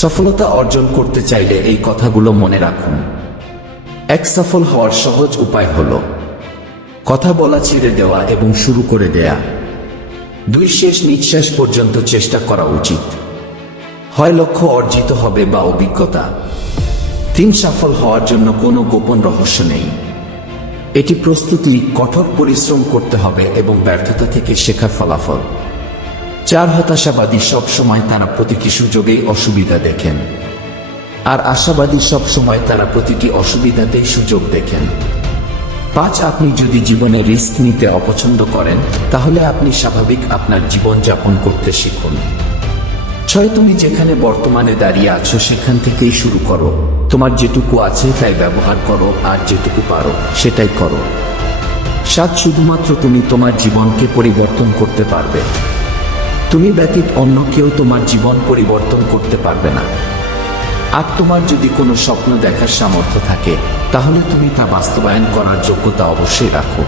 সফলতা অর্জন করতে চাইলে এই কথাগুলো মনে রাখুন। এক সফল হওয়ার সহজ উপায় হলো কথা বলা ছেড়ে দেওয়া এবং শুরু করে দেয়া। 2 শেষ নিঃশ্বাস পর্যন্ত চেষ্টা করা উচিত। হয় লক্ষ্য অর্জিত হবে বা অভিজ্ঞতা। 3 সফল হওয়ার জন্য কোনো গোপন রহস্য নেই। এটি প্রস্তুতি, কঠোর পরিশ্রম করতে হবে এবং ব্যর্থতা থেকে শেখার ফলাফল। 4 হতাশাবাদী সব সময় তারা প্রতিটি সুযোগেই অসুবিধা দেখেন, আর আশাবাদী সব সময় তারা প্রতিটি অসুবিধাতেই সুযোগ দেখেন। 5 আপনি যদি জীবনে রিস্ক নিতে অপছন্দ করেন, তাহলে আপনি স্বাভাবিক আপনার জীবন যাপন করতে শিখুন। 6 তুমি যেখানে বর্তমানে দাঁড়িয়ে আছো সেখান থেকেই শুরু করো। তোমার যেটুকু আছে তাই ব্যবহার করো, আর যেটুকু পারো সেটাই করো। 7 শুধুমাত্র তুমি তোমার জীবনকে পরিবর্তন করতে পারবে। তুমি ব্যতীত অন্য কেউ তোমার জীবন পরিবর্তন করতে পারবে না। আর তোমার যদি কোনো স্বপ্ন দেখার সামর্থ্য থাকে, তাহলে তুমি তা বাস্তবায়ন করার যোগ্যতা অবশ্যই রাখো।